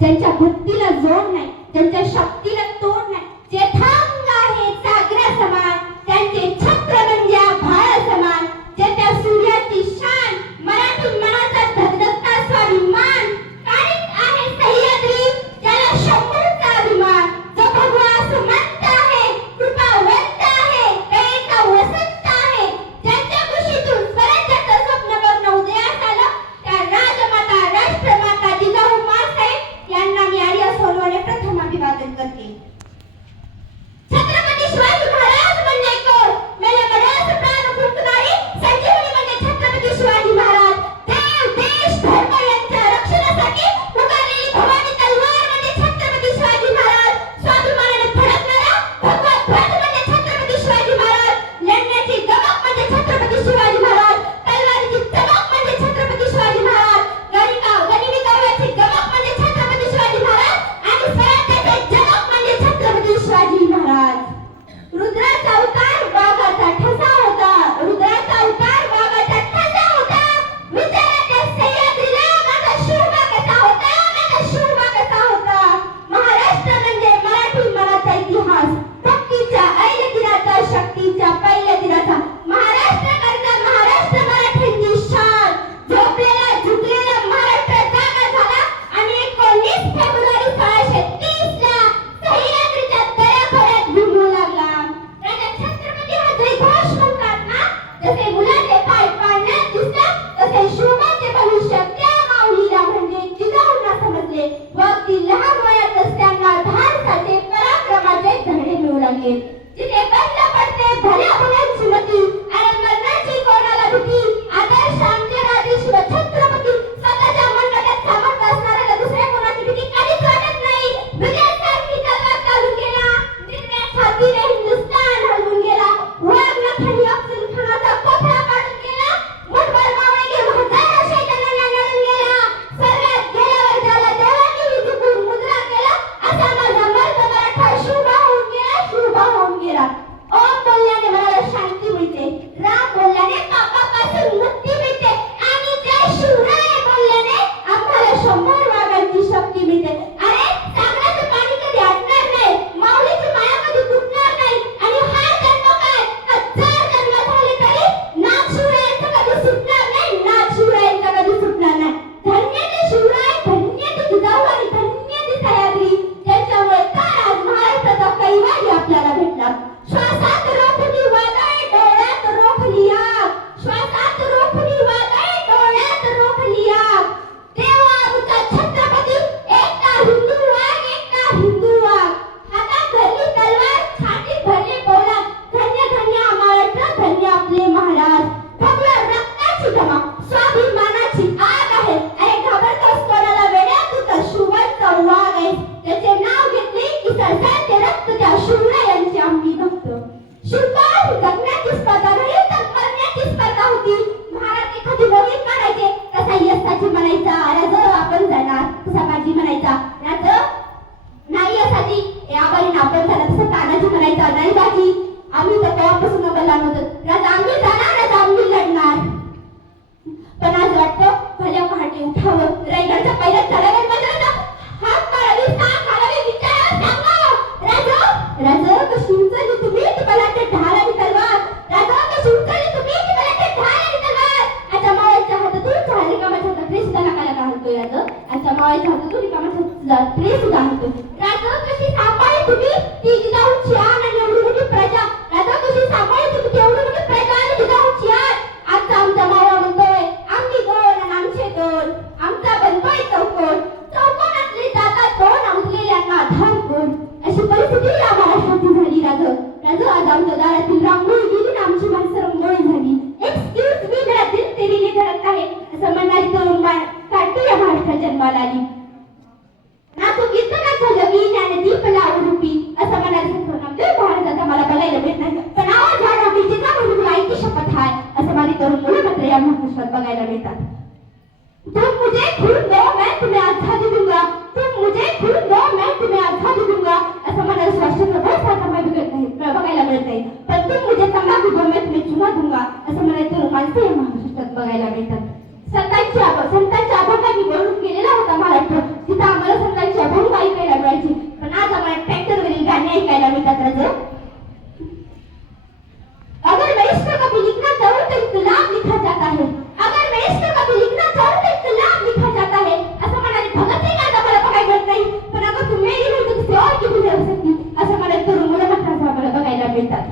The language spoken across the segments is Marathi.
ज्यांच्या भक्तीला जोड नाही, ज्यांच्या शक्तीला तोड नाही, जे थांब आहे सागरा समान, त्यांचे छत्र म्हणजे भाळ समान, जे त्या सूर्याची शान, मराठी मनाचा धगधगता स्वाभिमान, काळीक आहे सह्याद्री ज्याला शंभूचा अभिमान, जो भगवा सुमंत आहे, कृपावंत आहे, दयेचा वसंत आहे, ज्यांच्या कुशीतून स्वराज्याचं स्वप्न बघणं उदयास आलं, त्या राजमाता राष्ट्रमाता जिजाऊ माँसाहेब यांना मी आर्य सोनवणे प्रथम अभिवादन करते. छत्रपती शिवाजी महाराज म्हणजे कोण? मेले बऱ्याच प्राण फुंकणारी संजीवनी म्हणजे छत्रपती शिवाजी महाराज. देव देश धर्म यांच्या रक्षणासाठी उगारलेली भवानी तलवार म्हणजे छत्रपती शिवाजी महाराज. स्वाभिमानाने फडकणारा भगवा ध्वज म्हणजे छत्रपती शिवाजी महाराज. लढण्याची गमक म्हणजे छत्रपती शिवाजी महाराज. तलवारीची चमक म्हणजे छत्रपती शिवाजी महाराज. गनिमी काव्याची गमक म्हणजे छत्रपती शिवाजी महाराज. आणि स्वराज्याचे जमक म्हणजे छत्रपती शिवाजी महाराज. रुद्राचा अवतार वाघाचा ठसा होता, रुद्राचा अवतार वाघाचा ठसा होता. विचाराच्या सह्याद्रीला माझा शोभा कसा होता, माझा शोभा कसा होता. महाराष्ट्र म्हणजे मराठी मनाचा इतिहास, भक्तीच्या ऐन दिनाचा, शक्तीच्या पहिल्या दिनाचा. महाराष्ट्र करता महाराष्ट्र मराठ्यांची शान. झोपलेला झुकलेला महाराष्ट्र जागा झाला आणि 19 फेब्रुवारी 1630 ला सह्याद्रीच्या दऱ्याखोऱ्यात घुमू लागला. राजा छत्रपती हा जयघोष म्हणतात ना, जसे मुलाचे पाय पाळण्यात दिसतात तसे शोभाचे भविष्य त्या माऊलीला म्हणजे जिजाऊंना समजले व अगदी लहान वयातच त्यांना धाडसाचे पराक्रमाचे धडे मिळू लागले. जिथे बंद पडते भल्या भल्यांची मती आणि मरणाची कोणाला भीती, आदर्श आमचे राजे शिव छत्रपती स्वतःच्या मनगटात सामर्थ्य असणाऱ्याला दुसऱ्या कोणाची भीती कधीच वाटत नाही. विजयासारखी तलवार चालून गेला, निर्णयात छातीने हिंदुस्थान हलवून गेला. वाघ नखांनी अफजल खानाचा कोथळा काढून गेला. मुठभर मावळे घेऊन हजारो शैतानांना नडून गेला. स्वर्गात गेल्यावर ज्याला देवाने चुकून मुजरा केला, असा माझा मर्द मराठा शुभा होऊन गेला, शुभा होऊन गेला. ओम बोलल्याने मनाला शांती मिळते, राम बोलल्याने पापापासून मुक्ती मिळते आणि जय शिवराय बोलल्याने आम्हाला 100 वाघांची शक्ती मिळते. अरे सागराचं पाणी कधी आटणार नाही, माऊलीची माया कधी तुटणार नाही. आणि हा जन्म काय, 1000 जन्म झाले तरी नाग शिवरायांचा कधी सुटणार नाही, नाग शिवरायांचा कधी सुटणार नाही. धन्य ते शिवराय, धन्य ते जिजाऊ आणि धन्य ते सह्याद्री, ज्यांच्यामुळे तर आज महाराष्ट्राचा कैवारी आपल्याला भेटला. श्वासात रोखली वादळ, डोळ्यात रोखली आग, श्वासात रोखली वादळ, डोळ्यात रोखली आग. देवा आमचा छत्रपती एकटा हिंदू वाघ, एकटा हिंदू वाघ. हातात धरली तलवार, छातीत भरले पोलाद. धन्य धन्य महाराष्ट्र, धन्य आपले महाराज. भगव्या रक्ताची गमा, स्वाभिमानाची आग आहे. अरे घाबरतोस कोणाला वेड्या, तू तर शिवंत वाघ आहेस. त्याचे नाव घेतले की सरसाचे रक्त त्या शिवरायांचे आम्ही भक्त. शिवकार जगण्याची स्पर्धा नव्हे तर मरण्याची स्पर्धा होती. महाराज एखादी मोहीम म्हणायचे, कसा यशाची म्हणायचा, राज आपण जाणार, कसा बाजी म्हणायचा, राज नाही यशाची यावरील आपण झाला, तसं तानाजी म्हणायचा, नाही बाजी आम्ही तर तेव्हापासून बदलान होतो, राज आम्ही जाणार, राज आम्ही लढणार. पण आज वाटतं भल्या पहाटे उठावं, रायगडच्या पहिल्या चढावर मात्र हात मारावी, साथ घालावी, विचार सांगावं. राज राज कशी उचलली तुम्ही ती बलाढ्य ढाल आणि तलवार, राज कशी उचलली तुम्ही ती बलाढ्य ढाल आणि तलवार. अच्छा मावळ्याच्या हातातून रिकामाच्या हातात ट्रे सुद्धा नका घालतोय राज, अच्छा मावळ्याच्या हातातून रिकामाच्या ट्रे सुद्धा घालतोय. राज कशी सांभाळली तुम्ही ती जिजाऊची आण आणि एवढी मोठी प्रजा, राज कशी सांभाळली तुम्ही ती एवढी मोठी प्रजा आणि जिजाऊची आण. आजचा आमचा मावळा म्हणतोय आम्ही दोन आणि आमचे दोन, आमचा बनतोय चौकोन, चौकोनातले जातात दोन, उरलेल्यांना आधार कोण. अशी परिस्थिती या महाराष्ट्राची झाली राज. राज आज आमच्या दारातील रांगोळी गेली ना आमची माणसं रंगोळी झाली. एक्सक्यूज मी मेरा दिल तेरीने धडकता है असं म्हणणारी तरुण बाळ काढतो या महाराष्ट्रात जन्माला आली. ना तो कीर्तनाच्या जगी ज्ञानदीप लावून रूपी असं म्हणायचं संत भारताचा मला बघायला भेट नाही, पण आवाज वाढवा मी जिजा म्हणून तुला ऐकी शपथ आहे असं माझी तरुण मुलं मात्र या महाराष्ट्रात बघायला मिळतात. तुम मुझे खून दो मैं तुम्हें आजादी दूंगा, तुम मुझे खून दो मैं तुम्हें आजादी दूंगा असं मला राष्ट्राचा बहुत सारा बघायला मिळत नाही. पण तुम मुझे तंबाखू दो मैं तुम्हें चुना दूंगा असं म्हणायचं माणसं या महाराष्ट्रात बघायला मिळतात. संतांच्या अभंगांनी वळून गेलेला होता महाराष्ट्र, तिथं आम्हाला संतांच्या भगतसिंग आता मला बघायला मिळत नाही, पण अगं तू मेली नाही तर दुसरी और किती जाऊ शकते असं मला तरुण मुलं मात्र आम्हाला बघायला मिळतात.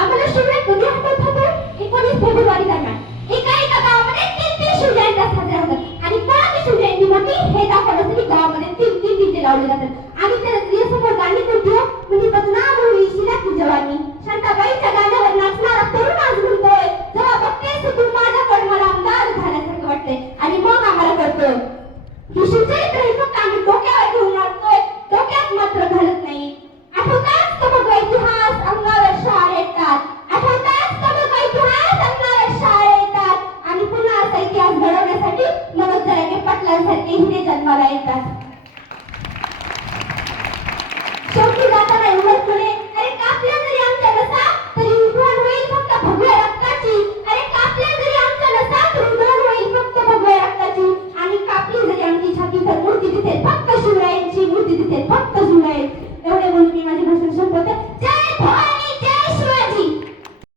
आम्हाला शिवराय कधी आठवत होतं? 19 फेब्रुवारी दरम्यान एका गावामध्ये 3 शिवजयंत्या साजऱ्या होतात आणि कोणाची शिवजयंती मोठी हे दाखवण्यासाठी गावामध्ये 3 डीजे लावले जातात आणि त्या समोर गाणी कोणती हो? म्हणजे बदनाम होई शिलाची जवानी, शांताबाईच्या गाण्यावर नाचणारा तरुण आज म्हणतोय, जेव्हा बघतेस तू माझ्याकडे मला आमदार झाल्यासारखं वाटतंय आणि मग आम्हाला कळतं की शिवचरित्र हे फक्त आम्ही डोक्यावर घेऊन नाचतोय, डोक्यात मात्र घालत नाही. आठवतात का मग इतिहास अंगावर शाळ येतात, आठवतात का मग इतिहास अंगावर शाळ येतात आणि पुन्हा असा इतिहास घडवण्यासाठी मनोज जरांगे पाटलांसारखे हिरे जन्माला येतात.